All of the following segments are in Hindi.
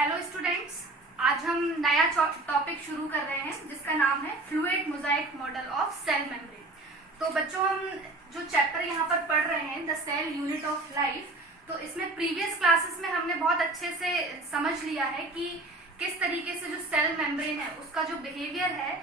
हेलो स्टूडेंट्स, आज हम नया टॉपिक शुरू कर रहे हैं जिसका नाम है fluid mosaic model of cell membrane. तो बच्चों, हम जो चैप्टर यहाँ पर पढ़ रहे हैं the cell unit of life, तो इसमें प्रीवियस क्लासेस में हमने बहुत अच्छे से समझ लिया है कि किस तरीके से जो सेल मेम्ब्रेन है उसका जो बिहेवियर है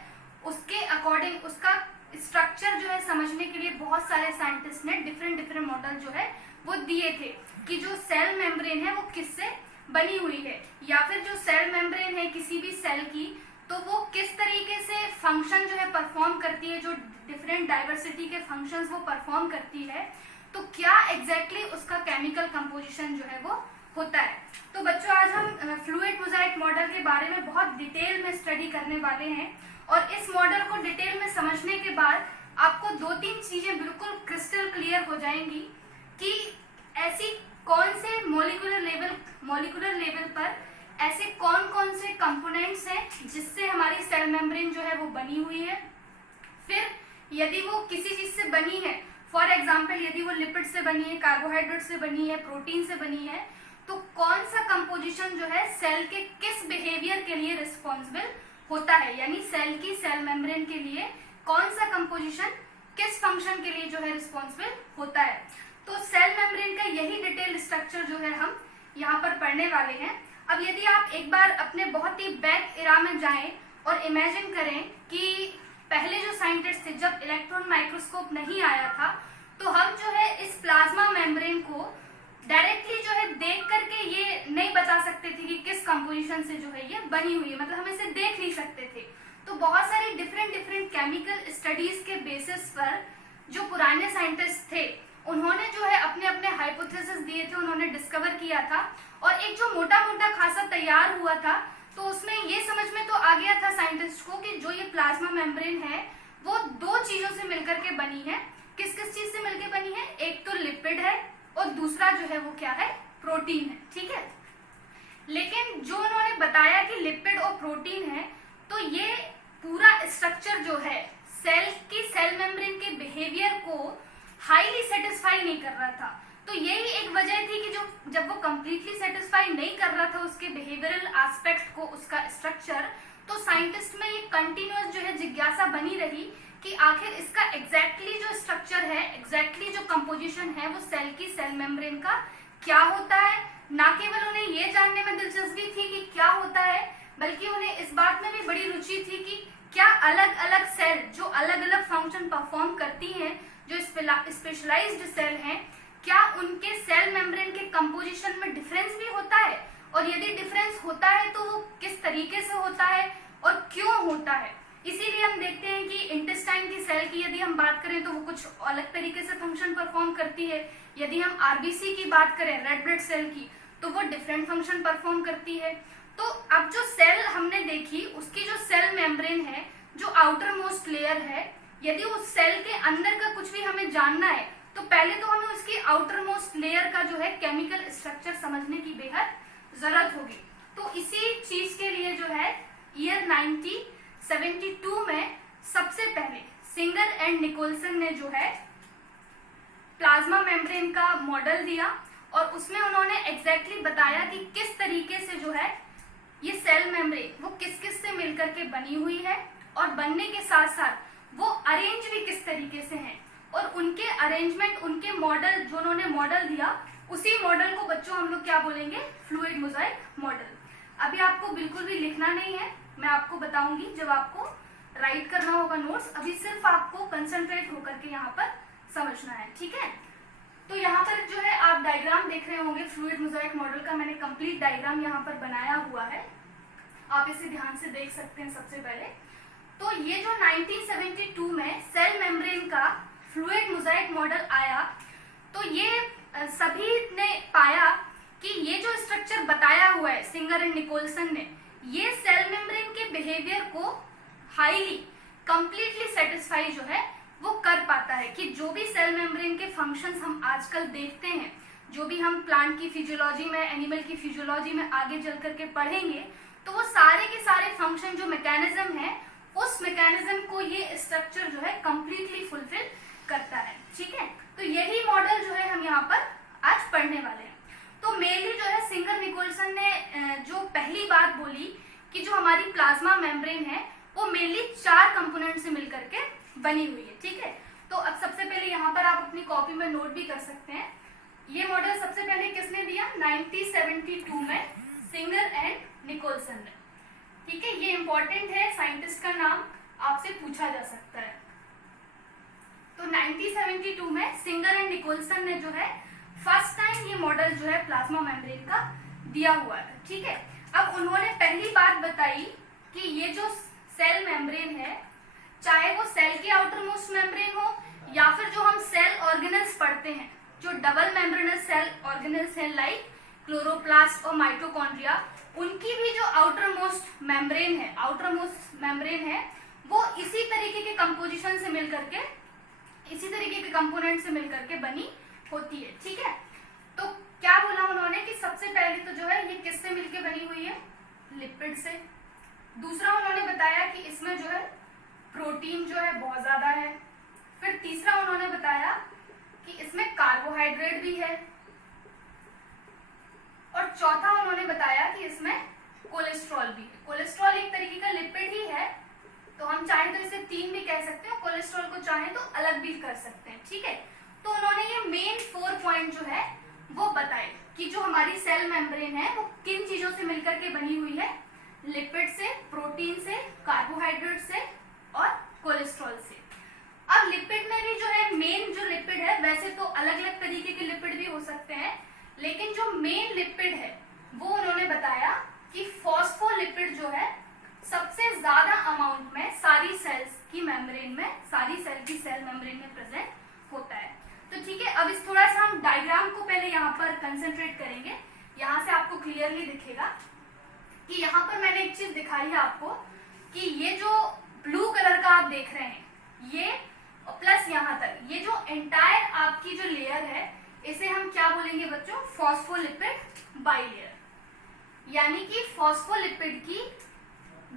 उसके अकॉर्डिंग उसका स्ट्रक्चर जो है समझने के लिए बहुत सारे साइंटिस्ट ने डिफरेंट मॉडल जो है वो दिए थे कि जो सेल मेम्ब्रेन है वो किससे बनी हुई है, या फिर जो सेल मेम्ब्रेन है किसी भी सेल की तो वो किस तरीके से फंक्शन जो है परफॉर्म करती है, जो डिफरेंट डाइवर्सिटी के फंक्शंस वो परफॉर्म करती है, तो क्या एग्जैक्टली उसका केमिकल कंपोजिशन जो है वो होता है। तो बच्चों, आज हम फ्लूइड मोजाइक मॉडल के बारे में बहुत डिटेल में स्टडी करने वाले हैं और इस मॉडल को डिटेल में समझने के बाद आपको दो तीन चीजें बिल्कुल क्रिस्टल क्लियर हो जाएंगी कि ऐसी कौन से मॉलिक्यूलर लेवल पर ऐसे कौन कौन से कंपोनेंट्स हैं जिससे हमारी सेल मेम्ब्रेन जो है वो बनी हुई है। फिर यदि वो किसी चीज से बनी है, फॉर एग्जांपल यदि वो लिपिड से बनी है, कार्बोहाइड्रेट से बनी है, प्रोटीन से बनी है, तो कौन सा कंपोजिशन जो है सेल के किस बिहेवियर के लिए रिस्पॉन्सिबल होता है, यानी सेल की सेल मेम्ब्रेन के लिए कौन सा कंपोजिशन किस फंक्शन के लिए जो है रिस्पॉन्सिबल होता है। तो सेल मेम्ब्रेन का यही डिटेल स्ट्रक्चर जो है हम यहाँ पर पढ़ने वाले हैं। अब यदि आप एक बार अपने बहुत ही बैक एरा में जाएं और इमेजिन करें कि पहले जो साइंटिस्ट थे, जब इलेक्ट्रॉन माइक्रोस्कोप नहीं आया था, तो हम जो है इस प्लाज्मा मेम्ब्रेन को डायरेक्टली जो है देख करके ये नहीं बता सकते थे कि किस कंपोजिशन से जो है ये बनी हुई है, मतलब हम इसे देख नहीं सकते थे। तो बहुत सारी डिफरेंट केमिकल स्टडीज के बेसिस पर जो पुराने साइंटिस्ट थे उन्होंने जो है अपने अपने हाइपोथेसिस दिए थे, उन्होंने डिस्कवर किया था और एक जो मोटा मोटा खासा तैयार हुआ था, तो उसमें ये समझ में तो आ गया था साइंटिस्ट को कि जो ये प्लाज्मा मेम्ब्रेन है वो दो चीजों से मिलकर के बनी है। किस किस चीज से मिलकर बनी है? एक तो लिपिड है और दूसरा जो है वो क्या है? प्रोटीन है। ठीक है, लेकिन जो उन्होंने बताया कि लिपिड और प्रोटीन है, तो ये पूरा स्ट्रक्चर जो है सेल की सेल मेम्ब्रेन के बिहेवियर को हाईली सेटिस्फाई नहीं कर रहा था। तो यही एक वजह थी कि जो जब वो कंप्लीटली सेटिस्फाई नहीं कर रहा था उसके बिहेवियरल एस्पेक्ट को, उसका स्ट्रक्चर, तो साइंटिस्ट में ये कंटिन्यूअस जो है जिज्ञासा बनी रही कि आखिर इसका एग्जैक्टली जो स्ट्रक्चर है, एग्जैक्टली जो कंपोजिशन है वो सेल की सेल मेम्ब्रेन का क्या होता है। ना केवल उन्हें ये जानने में दिलचस्पी थी कि क्या होता है, बल्कि उन्हें इस बात में भी बड़ी रुचि थी कि क्या अलग अलग सेल जो अलग अलग फंक्शन परफॉर्म करती हैं, जो स्पेशलाइज्ड सेल हैं, क्या उनके सेल मेम्ब्रेन के कंपोजिशन में डिफरेंस भी होता है, और यदि डिफरेंस होता है तो वो किस तरीके से होता है और क्यों होता है। इसीलिए हम देखते हैं कि इंटेस्टाइन की सेल की यदि हम बात करें तो वो कुछ अलग तरीके से फंक्शन परफॉर्म करती है। यदि हम आरबीसी की बात करें, रेड ब्लड सेल की, तो वो डिफरेंट फंक्शन परफॉर्म करती है। तो अब जो सेल हमने देखी उसकी जो सेल मेम्ब्रेन है, जो आउटर मोस्ट लेयर है, यदि उस सेल के अंदर का कुछ भी हमें जानना है तो पहले तो हमें उसकी आउटर मोस्ट लेयर का जो है केमिकल स्ट्रक्चर समझने की बेहद जरूरत होगी। तो इसी चीज के लिए जो है ईयर 1972 में सबसे पहले सिंगर एंड निकोलसन ने जो है प्लाज्मा मेम्ब्रेन का मॉडल दिया और उसमें उन्होंने एग्जैक्टली बताया कि किस तरीके से जो है ये सेल मेम्ब्रेन वो किस किस से मिलकर के बनी हुई है, और बनने के साथ साथ वो अरेंज भी किस तरीके से हैं, और उनके अरेंजमेंट, उनके मॉडल जो उन्होंने मॉडल दिया, उसी मॉडल को बच्चों हम लोग क्या बोलेंगे? Fluid mosaic model. अभी आपको बिल्कुल भी लिखना नहीं है, मैं आपको बताऊंगी जब आपको राइट करना होगा नोट्स। अभी सिर्फ आपको कंसंट्रेट होकर के यहाँ पर समझना है। ठीक है, तो यहाँ पर जो है आप डायग्राम देख रहे होंगे फ्लूइड मोजाइक मॉडल का। मैंने कंप्लीट डायग्राम यहाँ पर बनाया हुआ है, आप इसे ध्यान से देख सकते हैं। सबसे पहले तो ये जो 1972 में सेल मेम्ब्रेन का फ्लूइड मोजाइक मॉडल आया, तो ये सभी ने पाया कि ये जो स्ट्रक्चर बताया हुआ है सिंगर एंड निकोलसन ने, ये सेल मेम्ब्रेन के बिहेवियर को हाईली कंप्लीटली सेटिस्फाई जो है वो कर पाता है कि जो भी सेल मेम्ब्रेन के फंक्शंस हम आजकल देखते हैं, जो भी हम प्लांट की फिजियोलॉजी में, एनिमल की फिजियोलॉजी में आगे चल करके पढ़ेंगे, तो वो सारे के सारे फंक्शन जो मैकेनिज्म है, उस मैकेनिज्म को ये स्ट्रक्चर जो है कंप्लीटली फुलफिल करता है। ठीक है, तो यही मॉडल जो है हम यहाँ पर आज पढ़ने वाले हैं। तो मेनली जो है सिंगर निकोलसन ने जो पहली हमारी प्लाज्मा मेम्ब्रेन है वो मेनली 4 कंपोनेंट से मिलकर के बनी हुई है, ठीक है। तो अब सबसे पहले यहाँ पर आप अपनी कॉपी में नोट भी कर सकते हैं। ये मॉडल सबसे पहले किसने दिया? 1972 में सिंगर एंड निकोलसन ने, ठीक है। ये इंपॉर्टेंट है, साइंटिस्ट का नाम आपसे पूछा जा सकता है। तो 1972 में सिंगर एंड निकोलसन ने जो है फर्स्ट टाइम ये मॉडल जो है प्लाज्मा मेम्ब्रेन का दिया हुआ है, ठीक है। अब उन्होंने पहली बात बताई कि ये जो सेल मेम्ब्रेन है, चाहे वो सेल की आउटर मोस्ट मेम्ब्रेन हो या फिर जो हम सेल ऑर्गेनेल्स पढ़ते हैं, जो डबल मेम्ब्रेनस सेल ऑर्गेनेल्स हैं लाइक क्लोरोप्लास्ट और माइटोकॉन्ड्रिया, उनकी भी जो आउटर मोस्ट मेम्ब्रेन है वो इसी तरीके के कंपोजिशन से मिलकर के, इसी तरीके के कंपोनेंट से मिलकर के बनी होती है, ठीक है। तो क्या बोला उन्होंने कि सबसे पहले तो जो है ये किससे मिलके बनी हुई है? लिपिड से। दूसरा उन्होंने बताया कि इसमें जो है प्रोटीन जो है बहुत ज्यादा है। फिर तीसरा उन्होंने बताया कि इसमें कार्बोहाइड्रेट भी है। और चौथा उन्होंने बताया कि इसमें कोलेस्ट्रॉल भी है। कोलेस्ट्रॉल एक तरीके का लिपिड ही है, तो हम चाहे तो इसे 3 भी कह सकते हैं, कोलेस्ट्रॉल को चाहे तो अलग भी कर सकते हैं, ठीक है। तो उन्होंने ये मेन 4 पॉइंट जो है वो बताए कि जो हमारी सेल मेम्ब्रेन है वो किन चीजों से मिलकर के बनी हुई है? लिपिड से, प्रोटीन से, कार्बोहाइड्रेट से और कोलेस्ट्रॉल से। अब लिपिड में भी जो है मेन जो लिपिड है, वैसे तो अलग अलग तरीके के लिपिड भी हो सकते हैं, लेकिन जो मेन लिपिड है वो उन्होंने बताया कि फॉस्फोलिपिड जो है सबसे ज्यादा अमाउंट में सारी सेल्स की मेम्ब्रेन में, सारी सेल की सेल मेम्ब्रेन में प्रेजेंट होता है। तो ठीक है, अब इस थोड़ा सा हम डायग्राम को पहले यहाँ पर कंसंट्रेट करेंगे। यहाँ से आपको क्लियरली दिखेगा कि यहाँ पर मैंने एक चीज दिखाई है आपको कि ये जो ब्लू कलर का आप देख रहे हैं, ये प्लस यहाँ तक ये जो एंटायर आपकी जो लेयर है, इसे हम क्या बोलेंगे बच्चों? Phospholipid bilayer. यानी कि फॉस्फोलिपिड की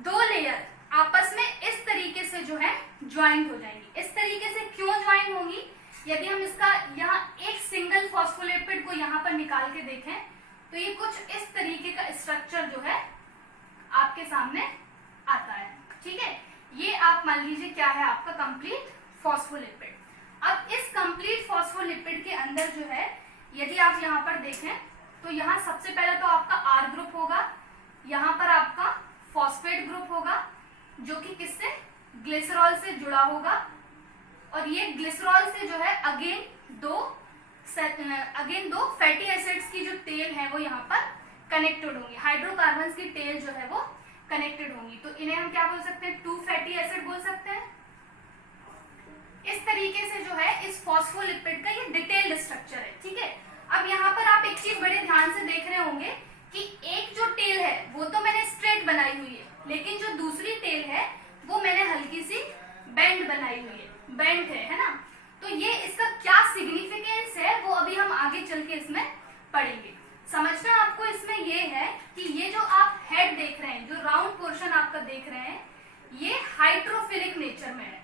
2 लेयर आपस में इस तरीके से जो है ज्वाइंट हो जाएंगी। इस तरीके से क्यों ज्वाइंट होंगी? यदि हम इसका यहाँ एक सिंगल फॉस्फोलिपिड को यहाँ पर निकाल के देखें तो ये कुछ इस तरीके का स्ट्रक्चर जो है आपके सामने आता है, ठीक है। ये आप मान लीजिए क्या है आपका कंप्लीट फॉस्फोलिपिड। अब इस कंप्लीट फॉस्फोलिपिड के अंदर जो है, यदि आप यहाँ पर देखें तो यहाँ सबसे पहले तो आपका R ग्रुप होगा, यहाँ पर आपका फॉस्फेट ग्रुप होगा जो कि किससे? ग्लिसरॉल से जुड़ा होगा। और ये ग्लिसरॉल से जो है अगेन दो फैटी एसिड्स की जो टेल है वो यहाँ पर कनेक्टेड होंगी। हाइड्रोकार्बन्स की टेल जो है वो कनेक्टेड होंगी, तो इन्हें हम क्या बोल सकते हैं? 2 फैटी एसिड बोल सकते हैं। इस तरीके से जो है इस फॉस्फोलिपिड का ये डिटेल्ड स्ट्रक्चर है, ठीक है। अब यहाँ पर आप एक चीज बड़े ध्यान से देख रहे होंगे कि एक जो टेल है वो तो मैंने स्ट्रेट बनाई हुई है, लेकिन जो दूसरी टेल है वो मैंने हल्की सी बेंड बनाई हुई है, बेंड है ना। तो ये इसका क्या सिग्निफिकेंस है वो अभी हम आगे चल के इसमें पढ़ेंगे। समझना आपको इसमें ये है कि ये जो आप हेड देख रहे हैं, जो राउंड पोर्शन आपका देख रहे हैं, ये हाइड्रोफिलिक नेचर में है।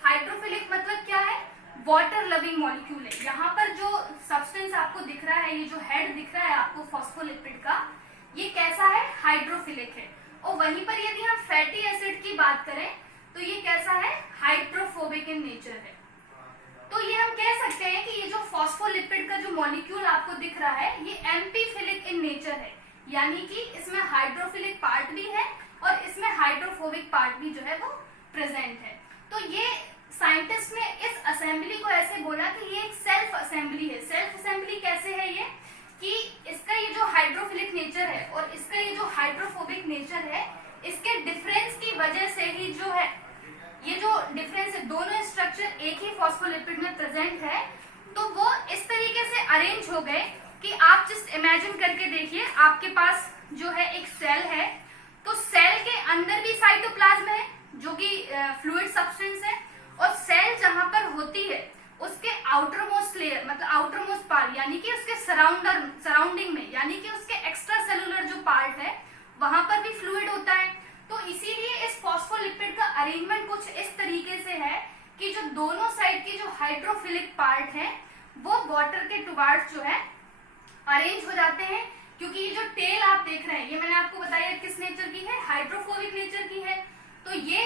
हाइड्रोफिलिक मतलब क्या है? वाटर लविंग मॉलिक्यूल है। यहाँ पर जो सब्सटेंस आपको दिख रहा है, ये जो हेड दिख रहा है आपको फॉस्फोलिपिड का, ये कैसा है? हाइड्रोफिलिक है। और वहीं पर यदि हम फैटी एसिड की बात करें तो ये कैसा है? हाइड्रोफोबिक इन नेचर है। तो ये हम कह सकते हैं कि ये जो फॉस्फोलिपिड का जो मॉलिक्यूल आपको दिख रहा है ये एम्फीफिलिक इन नेचर है, यानी कि इसमें हाइड्रोफिलिक पार्ट भी है और इसमें हाइड्रोफोबिक पार्ट भी जो है वो प्रेजेंट है। तो ये साइंटिस्ट ने इस असेंबली को ऐसे बोला कि ये एक सेल्फ असेंबली है। सेल्फ असेंबली कैसे है ये? कि इसका ये जो हाइड्रोफिलिक नेचर है और इसका ये जो हाइड्रोफोबिक नेचर है, इसके डिफरेंस की वजह से ही जो है ये जो डिफरेंस है, दोनों स्ट्रक्चर एक ही फॉस्फोलिपिड में प्रेजेंट है, तो वो इस तरीके से अरेंज हो गए कि आप जस्ट इमेजिन करके देखिए, आपके पास जो है एक सेल है, तो सेल के अंदर भी साइटोप्लाज्म है जो कि फ्लूइड सब्सटेंस है, और सेल जहां पर होती है उसके आउटर मोस्ट लेयर मतलब आउटर मोस्ट पार्ट यानी कि उसके सराउंडिंग में, यानी कि उसके एक्स्ट्रा सेलुलर जो पार्ट है वहां पर भी फ्लूइड होता है। तो इसीलिए इस फॉस्फोलिपिड का अरेंजमेंट कुछ इस तरीके से है कि जो दोनों साइड की जो हाइड्रोफिलिक पार्ट है वो वाटर के टुवार्ड्स जो है अरेंज हो जाते हैं। क्योंकि ये जो टेल आप देख रहे हैं ये मैंने आपको बताया किस नेचर की है, हाइड्रोफोबिक नेचर की है। तो ये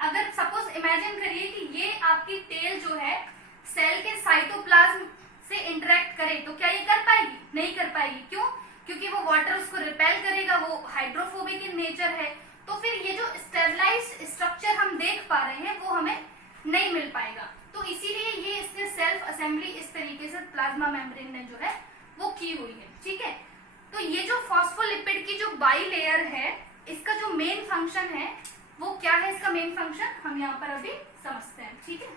अगर सपोज इमेजिन करिए कि ये आपकी टेल जो है सेल के साइटोप्लाज्म से इंटरेक्ट करे तो क्या ये कर पाएगी? नहीं कर पाएगी। क्यों? क्योंकि वो वाटर उसको रिपेल करेगा, वो हाइड्रोफोबिक इन नेचर है। तो फिर ये जो स्टेबलाइज्ड स्ट्रक्चर हम देख पा रहे हैं वो हमें नहीं मिल पाएगा। तो इसीलिए ये इसने सेल्फ असेंबली इस तरीके से प्लाज्मा मेम्ब्रेन ने जो है वो की हुई है। ठीक है, तो ये जो फॉस्फोलिपिड की जो बाई लेयर है इसका जो मेन फंक्शन है वो क्या है? इसका मेन फंक्शन हम यहाँ पर अभी समझते हैं। ठीक है,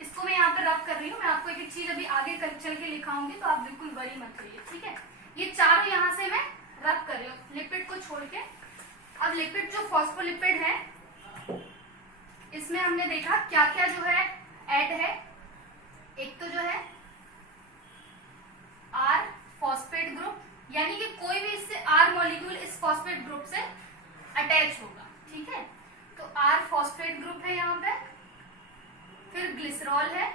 इसको मैं यहाँ पर रब कर रही हूँ। मैं आपको एक एक चीज अभी आगे चल के लिखाऊंगी तो आप बिल्कुल वरी मत होइए। ठीक है, ये चारों यहाँ से मैं रब कर रही हूँ लिपिड को छोड़ के। अब लिपिड जो फॉस्फोलिपिड है इसमें हमने देखा क्या क्या जो है ऐड है। एक तो जो है आर फॉस्फेट ग्रुप, यानी कि कोई भी इससे आर मॉलिक्यूल इस फॉस्फेट ग्रुप से अटैच होगा। ठीक है, तो आर फॉस्फेट ग्रुप है यहाँ पे। फिर ग्लिसरॉल है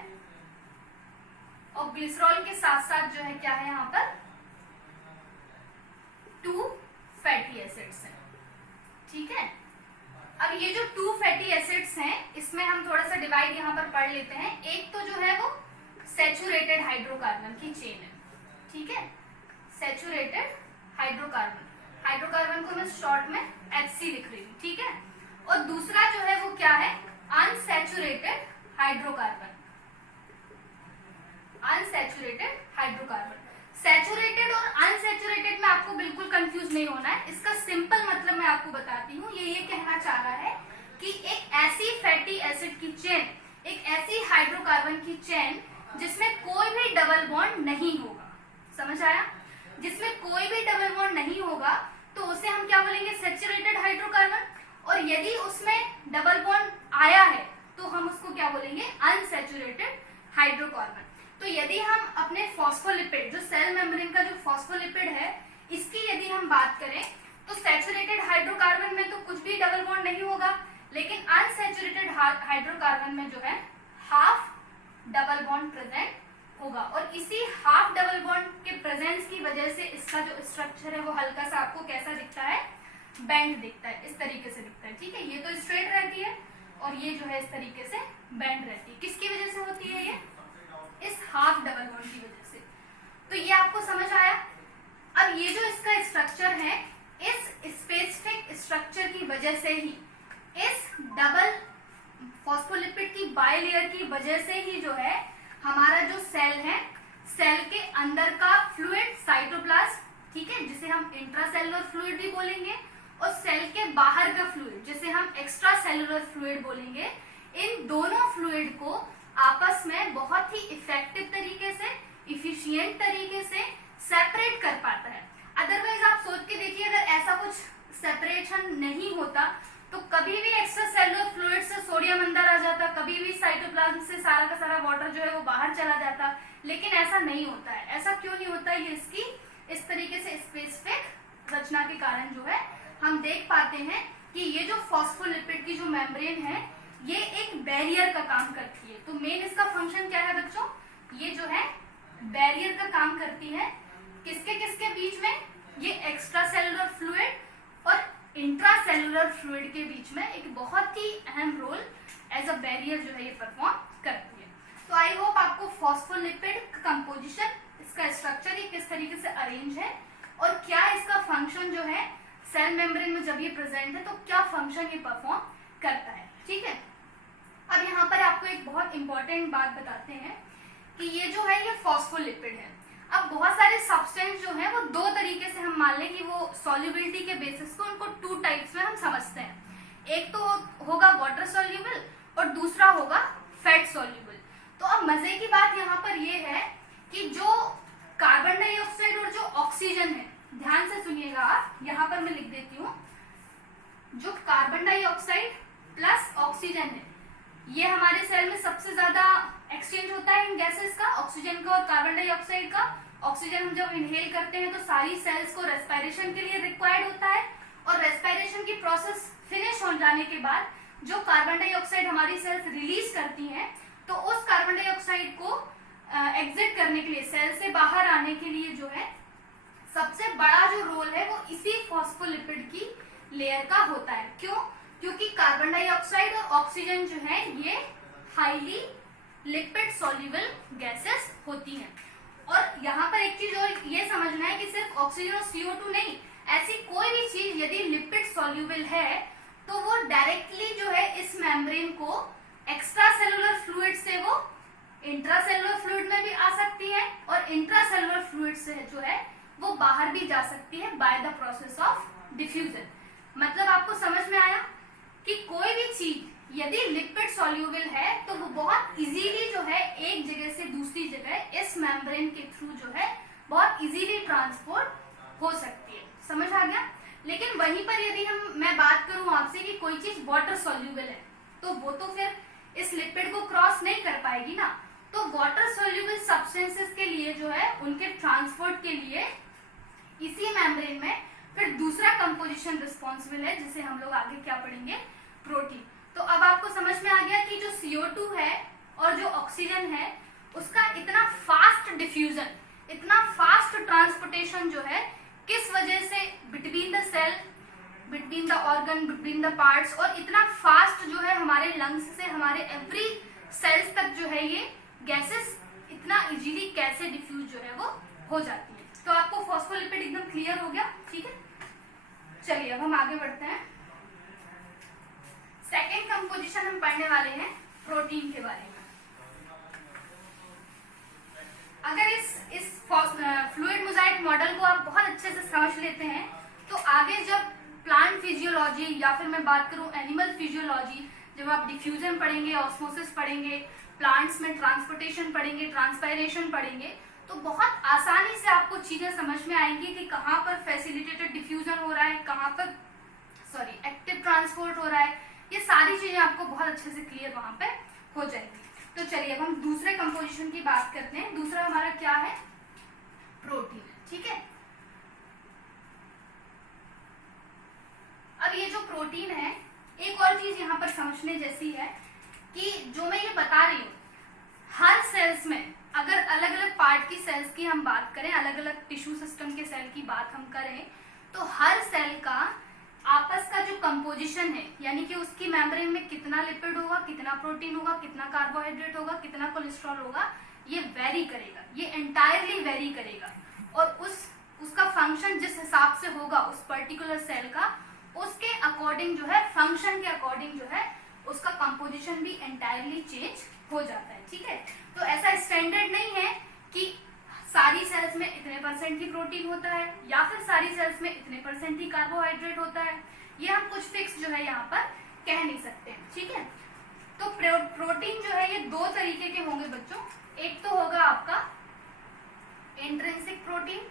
और ग्लिसरॉल के साथ साथ जो है क्या है यहाँ पर 2 फैटी एसिड्स हैं। ठीक है, अब ये जो 2 फैटी एसिड्स हैं इसमें हम थोड़ा सा डिवाइड यहाँ पर पढ़ लेते हैं। एक तो जो है वो सैचुरेटेड हाइड्रोकार्बन की चेन है। ठीक है, सैचुरेटेड हाइड्रोकार्बन को मैं शॉर्ट में HC लिख रही हूँ। ठीक है, और दूसरा जो है वो क्या है? Unsaturated hydrocarbon. Unsaturated hydrocarbon, saturated और अनसैचुरेटेड में आपको बिल्कुल कंफ्यूज नहीं होना है। इसका सिंपल मतलब मैं आपको बताती हूँ। ये कहना चाह रहा है कि एक ऐसी फैटी एसिड की चेन, एक ऐसी हाइड्रोकार्बन की चेन जिसमें कोई भी डबल बॉन्ड नहीं होगा। समझ आया? जिसमें कोई भी डबल बॉन्ड नहीं होगा तो उसे हम क्या बोलेंगे? Saturated hydrocarbon. और यदि उसमें डबल बॉन्ड आया है तो हम उसको क्या बोलेंगे? Unsaturated hydrocarbon. तो यदि हम अपने फॉस्फोलिपिड, जो सेल मेम्ब्रेन का जो फॉस्फोलिपिड है, इसकी यदि हम बात करें तो सैचुरेटेड हाइड्रोकार्बन में तो कुछ भी डबल बॉन्ड नहीं होगा, लेकिन अनसैचुरेटेड हाइड्रोकार्बन में जो है हाफ डबल बॉन्ड प्रेजेंट होगा। और इसी हाफ डबल बॉन्ड के प्रेजेंस की वजह से इसका जो स्ट्रक्चर है वो हल्का सा आपको कैसा दिखता है? बेंड दिखता है, इस तरीके से दिखता है। ठीक है, ये तो स्ट्रेट रहती है और ये जो है इस तरीके से बेंड रहती है। किसकी वजह से होती है ये? इस हाफ डबल बॉन्ड की वजह से। तो ये आपको समझ आया। अब ये जो इसका स्ट्रक्चर है, इस स्पेसिफिक स्ट्रक्चर की वजह से ही, इस डबल फॉस्फोलिपिड की बाई लेयर की वजह से ही जो है हमारा जो सेल है, सेल के अंदर का फ्लूइड साइटोप्लाज्म, ठीक है, जिसे हम इंट्रासेलुलर फ्लूइड भी बोलेंगे, और सेल के बाहर का फ्लूइड जिसे हम एक्स्ट्रा सेलुलर फ्लूइड बोलेंगे, इन दोनों फ्लूइड को आपस में बहुत ही इफेक्टिव तरीके से, इफिशिएंट तरीके से सेपरेट कर पाता है। अदरवाइज आप सोच के देखिए, अगर ऐसा कुछ सेपरेशन नहीं होता तो कभी भी एक्स्ट्रा सेलुलर फ्लूइड से सोडियम अंदर आ जाता, कभी भी साइटोप्लाज्म से सारा का सारा वाटर जो है वो बाहर चला जाता, लेकिन ऐसा नहीं होता है। ऐसा क्यों नहीं होता है? ये इसकी इस तरीके से स्पेसिफिक रचना के कारण जो है हम देख पाते हैं कि ये जो फॉस्फोलिपिड की जो मेम्ब्रेन है ये एक बैरियर का काम करती है। तो मेन इसका फंक्शन क्या है बच्चों? ये जो है बैरियर का काम करती है। किसके किसके बीच में? ये एक्स्ट्रा सेलुलर फ्लूइड और इंट्रासेलुलर फ्लूइड के बीच में एक बहुत ही अहम रोल एज अ बैरियर जो है ये परफॉर्म करती है। तो आई होप आपको फॉस्फोलिपिड कंपोजिशन, इसका स्ट्रक्चर ये किस तरीके से अरेंज है और क्या इसका फंक्शन जो है सेल मेम्ब्रेन में जब ये प्रेजेंट है तो क्या फंक्शन ये परफॉर्म करता है। ठीक है, अब यहाँ पर आपको एक बहुत इंपॉर्टेंट बात बताते हैं कि ये जो है ये फॉस्फोलिपिड है। अब बहुत सारे सब्सटेंस जो है वो दो तरीके से हम मान लें कि वो सॉल्युबिलिटी के बेसिस पे उनको 2 टाइप्स में हम समझते हैं। एक तो होगा वाटर सॉल्युबल और दूसरा होगा फैट सॉल्युबल। तो अब मजे की बात यहाँ पर ये है कि जो कार्बन डाइऑक्साइड और जो ऑक्सीजन है, ध्यान से सुनिएगा आप, यहाँ पर मैं लिख देती हूँ, जो कार्बन डाइऑक्साइड प्लस ऑक्सीजन है ये हमारे सेल में सबसे ज्यादा एक्सचेंज होता है इन गैसेस का, ऑक्सीजन का और कार्बन डाइऑक्साइड का। ऑक्सीजन हम जब इनहेल करते हैं तो सारी सेल्स को रेस्पिरेशन के लिए रिक्वायर्ड होता है, और रेस्पिरेशन की प्रोसेस फिनिश हो जाने के बाद जो कार्बन डाइऑक्साइड हमारी सेल्स रिलीज करती हैं तो उस कार्बन डाइऑक्साइड को एग्जिट करने के लिए, सेल से बाहर आने के लिए जो है सबसे बड़ा जो रोल है वो इसी फॉस्फोलिपिड की लेयर का होता है। क्यों? क्योंकि कार्बन डाइऑक्साइड और ऑक्सीजन जो है ये हाईली लिपिड सॉल्युबल गैसेस होती हैं। और यहाँ पर एक चीज और ये समझना है कि सिर्फ ऑक्सीजन और CO2 नहीं, ऐसी कोई भी चीज यदि लिपिड सॉल्युबल है तो वो डायरेक्टली जो है इस मेम्ब्रेन को एक्स्ट्रा सेलुलर फ्लूइड से वो इंट्रासेलुलर फ्लूइड में भी आ सकती है और इंट्रासेलुलर फ्लूइड से जो है वो बाहर भी जा सकती है by the process of diffusion. मतलब आपको समझ में आया कि कोई भी चीज यदि लिपिड सॉल्युबल है तो वो बहुत इजीली जो है एक जगह से दूसरी जगह इस मेम्ब्रेन के थ्रू जो है बहुत इजीली ट्रांसपोर्ट हो सकती है। समझ आ गया? लेकिन वहीं पर यदि मैं बात करूं आपसे कि कोई चीज वाटर सॉल्युबल है तो वो तो फिर इस लिपिड को क्रॉस नहीं कर पाएगी ना। तो वाटर सॉल्युबल सब्सटेंसेस के लिए जो है उनके ट्रांसपोर्ट के लिए इसी मेम्ब्रेन में फिर दूसरा कंपोजिशन रिस्पॉन्सिबल है, जिसे हम लोग आगे क्या पढ़ेंगे, प्रोटीन। तो अब आपको समझ में आ गया कि जो CO2 है और जो ऑक्सीजन है उसका इतना फास्ट डिफ्यूजन, इतना फास्ट ट्रांसपोर्टेशन जो है किस वजह से between the cell, between the organ, between the parts, और इतना फास्ट जो है हमारे लंग्स से हमारे एवरी सेल्स तक जो है ये गैसेस इतना इजीली कैसे डिफ्यूज जो है वो हो जाती है। तो आपको फॉस्फोलिपिड एकदम क्लियर हो गया? ठीक है, चलिए अब हम आगे बढ़ते हैं। सेकेंड कंपोजिशन हम पढ़ने वाले हैं प्रोटीन के बारे में। अगर इस फ्लूइड मोज़ाइक मॉडल को आप बहुत अच्छे से समझ लेते हैं तो आगे जब प्लांट फिजियोलॉजी या फिर मैं बात करूं एनिमल फिजियोलॉजी, जब आप डिफ्यूजन पढ़ेंगे, ऑस्मोसिस पढ़ेंगे, प्लांट्स में ट्रांसपोर्टेशन पढ़ेंगे, ट्रांसपायरेशन पढ़ेंगे, तो बहुत आसानी से आपको चीजें समझ में आएंगी कि कहाँ पर फैसिलिटेटेड डिफ्यूजन हो रहा है, कहाँ पर एक्टिव ट्रांसपोर्ट हो रहा है। ये सारी चीजें आपको बहुत अच्छे से क्लियर वहां पे हो जाएंगी। तो चलिए अब हम दूसरे कंपोजिशन की बात करते हैं। दूसरा हमारा क्या है, प्रोटीन। ठीक है, अब ये जो प्रोटीन है, एक और चीज यहाँ पर समझने जैसी है कि जो मैं ये बता रही हूँ, हर सेल्स में अगर अलग अलग पार्ट की सेल्स की हम बात करें, अलग अलग टिश्यू सिस्टम के सेल की बात हम करें, तो हर सेल का आपस का जो कंपोजिशन है, यानी कि उसकी मेम्ब्रेन में कितना लिपिड होगा, कितना प्रोटीन होगा, कितना कार्बोहाइड्रेट होगा, कितना कोलेस्ट्रॉल होगा, ये वेरी करेगा, ये एंटायरली वेरी करेगा। और उसका फंक्शन जिस हिसाब से होगा उस पर्टिकुलर सेल का, उसके अकॉर्डिंग जो है, फंक्शन के अकॉर्डिंग जो है उसका कंपोजिशन भी एंटायरली चेंज हो जाता है। ठीक है, तो ऐसा स्टैंडर्ड नहीं है कि सारी सेल्स में इतने परसेंट ही प्रोटीन होता है या फिर सारी सेल्स में इतने परसेंट ही कार्बोहाइड्रेट होता है। ये हम कुछ फिक्स जो है यहाँ पर कह नहीं सकते। ठीक है, तो प्रोटीन जो है ये दो तरीके के होंगे बच्चों। एक तो होगा आपका इंट्रिंसिक प्रोटीन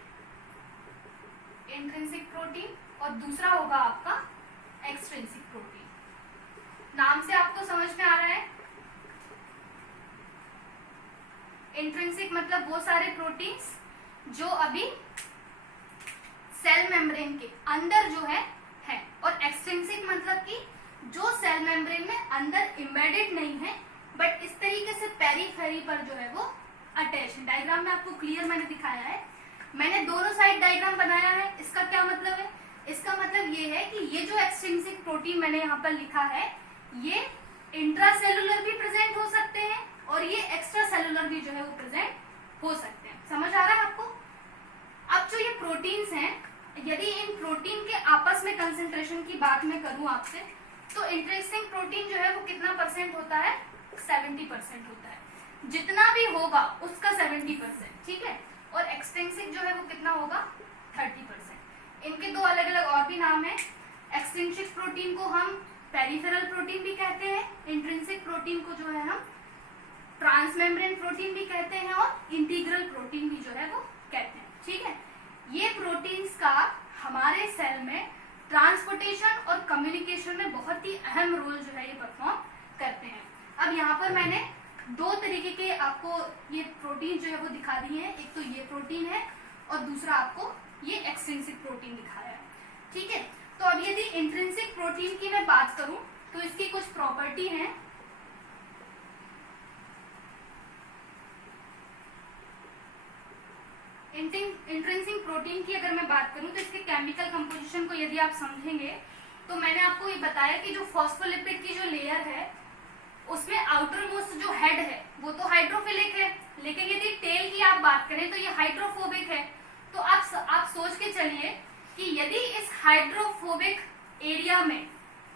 और दूसरा होगा आपका एक्सट्रिंसिक प्रोटीन। नाम से आपको समझ में आ रहा है, इंट्रिंसिक मतलब वो सारे प्रोटीन्स जो अभी सेल मेम्ब्रेन के अंदर जो है और एक्सट्रिंसिक मतलब कि जो सेल मेम्ब्रेन में अंदर एम्बेडेड नहीं है बट इस तरीके से पेरीफेरी पर जो है वो अटैच है। डायग्राम में आपको क्लियर मैंने दिखाया है, मैंने दोनों साइड डायग्राम बनाया है। इसका क्या मतलब है? इसका मतलब ये है कि ये जो एक्सट्रिंसिक प्रोटीन मैंने यहाँ पर लिखा है, ये इंट्रासेलुलर भी प्रेजेंट हो सकते हैं और ये एक्स्ट्रा सेलुलर भी जो है वो प्रेजेंट हो सकते हैं। समझ आ रहा है आपको? अब जो ये प्रोटीन्स हैं, यदि इन प्रोटीन के आपस में कंसेंट्रेशन की बात मैं करूं आपसे, तो इंट्रिंसिक प्रोटीन जो है वो कितना परसेंट होता है? 70% होता है। जितना भी होगा उसका 70%। ठीक है, और एक्सट्रिंसिक जो है वो कितना होगा? 30%। इनके दो अलग अलग और भी नाम है। एक्सट्रिंसिक प्रोटीन को हम पेरिफेरल प्रोटीन भी कहते हैं, इंट्रिंसिक प्रोटीन को जो है हम ट्रांसमेम्ब्रेन प्रोटीन भी कहते हैं और इंटीग्रल प्रोटीन भी जो है वो कहते हैं। ठीक है, ये प्रोटीन्स का हमारे सेल में ट्रांसपोर्टेशन और कम्युनिकेशन में बहुत ही अहम रोल जो है ये परफॉर्म करते हैं। अब यहाँ पर मैंने दो तरीके के आपको ये प्रोटीन जो है वो दिखा दी है। एक तो ये प्रोटीन है और दूसरा आपको ये एक्सट्रिंसिक प्रोटीन दिखाया है। ठीक है, तो अब यदि इंट्रिंसिक प्रोटीन की मैं बात करूं तो इसकी कुछ प्रॉपर्टी है। इंट्रिंसिक प्रोटीन की अगर मैं बात करूं तो इसके केमिकल कंपोजिशन को यदि आप समझेंगे तो मैंने आपको ये बताया कि जो फॉस्फोलिपिड की जो लेयर है उसमें आउटर मोस्ट जो हेड है वो तो हाइड्रोफिलिक है, लेकिन यदि टेल की आप बात करें तो ये हाइड्रोफोबिक है। तो आप सोच के चलिए कि यदि इस हाइड्रोफोबिक एरिया में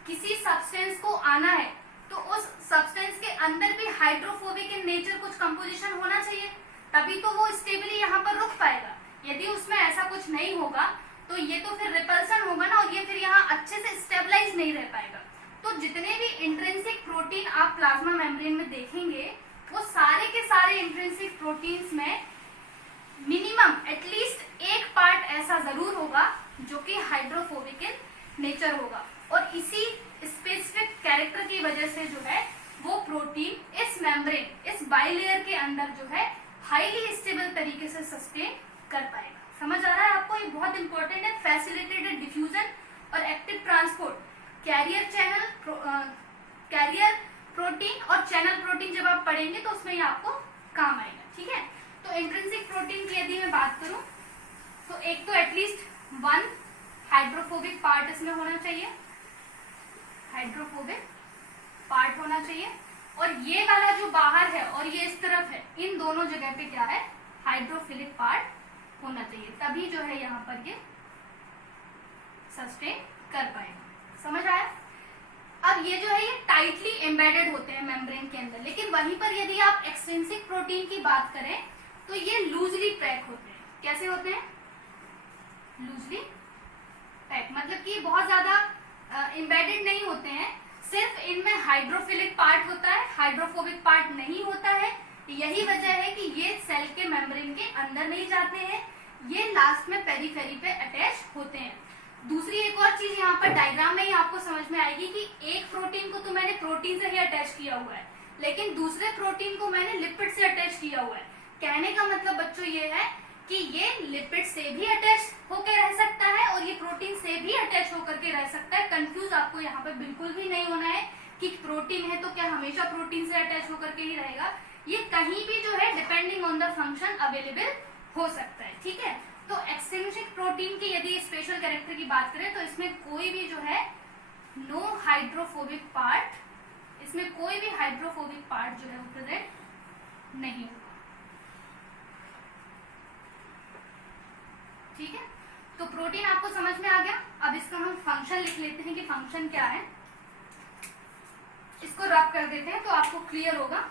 किसी सब्सटेंस को आना है तो उस सब्सटेंस के अंदर भी हाइड्रोफोबिक इन नेचर कुछ कंपोजिशन होना चाहिए, तभी तो वो स्टेबली यहाँ पर रुक पाएगा। यदि उसमें ऐसा कुछ नहीं होगा तो ये तो फिर रिपल्सन होगा ना, और ये फिर यहाँ अच्छे से स्टेबलाइज नहीं रह पाएगा। तो जितने भी इंट्रिंसिक प्रोटीन आप प्लाज्मा मेम्ब्रेन में देखेंगे वो सारे के सारे इंट्रिंसिक प्रोटीन्स में मिनिमम एटलीस्ट एक पार्ट ऐसा जरूर होगा जो कि हाइड्रोफोबिक इन नेचर होगा, और इसी स्पेसिफिक कैरेक्टर की वजह से जो है वो प्रोटीन इस मेम्ब्रेन, इस बाइलेयर के अंदर जो है हाईली स्टेबल तरीके से सस्टेन कर पाएगा। समझ आ रहा है आपको? ये बहुत इंपॉर्टेंट है। फैसिलिटेटेड डिफ्यूजन और active transport, carrier channel, carrier protein और चैनल प्रोटीन जब आप पढ़ेंगे तो उसमें ये आपको काम आएगा। ठीक है, तो इंट्रिंसिक प्रोटीन की यदि मैं बात करूं तो एक तो एटलीस्ट वन हाइड्रोफोबिक पार्ट इसमें होना चाहिए, हाइड्रोफोबिक पार्ट होना चाहिए, और ये वाला जो बाहर है और ये इस तरफ है, इन दोनों जगह पे क्या है, हाइड्रोफिलिक पार्ट होना चाहिए, तभी जो है यहाँ पर ये सस्टेन कर पाएगा। समझ आया? अब ये जो है ये टाइटली एम्बेडेड होते हैं मेम्ब्रेन के अंदर, लेकिन वहीं पर यदि आप एक्सट्रिंसिक प्रोटीन की बात करें तो ये लूजली पैक होते हैं। कैसे होते हैं? लूजली पैक, मतलब कि बहुत ज्यादा एम्बेडेड नहीं होते हैं, सिर्फ इनमें हाइड्रोफिलिक पार्ट होता है, हाइड्रोफोबिक पार्ट नहीं होता है। यही वजह है कि ये सेल के मेम्ब्रेन के अंदर नहीं जाते हैं, ये लास्ट में पेरिफेरी पे अटैच होते हैं। दूसरी एक और चीज यहाँ पर डायग्राम में ही आपको समझ में आएगी कि एक प्रोटीन को तो मैंने प्रोटीन से ही अटैच किया हुआ है, लेकिन दूसरे प्रोटीन को मैंने लिपिड से अटैच किया हुआ है। कहने का मतलब बच्चों ये है कि ये लिपिड से भी अटैच होकर रह सकता है और ये प्रोटीन से भी अटैच होकर के रह सकता है। कंफ्यूज आपको यहाँ पर बिल्कुल भी नहीं होना है कि प्रोटीन है तो क्या हमेशा प्रोटीन से अटैच होकर के ही रहेगा, ये कहीं भी जो है depending on the function available हो सकता है। ठीक है, तो एक्सट्रिंसिक प्रोटीन की यदि स्पेशल कैरेक्टर की बात करें तो इसमें कोई भी जो है नो हाइड्रोफोबिक पार्ट, इसमें कोई भी हाइड्रोफोबिक पार्ट जो है वो प्रेजेंट नहीं होगा। ठीक है, तो प्रोटीन आपको समझ में आ गया। अब इसका हम फंक्शन लिख लेते हैं कि फंक्शन क्या है, इसको रब कर देते हैं तो आपको क्लियर होगा।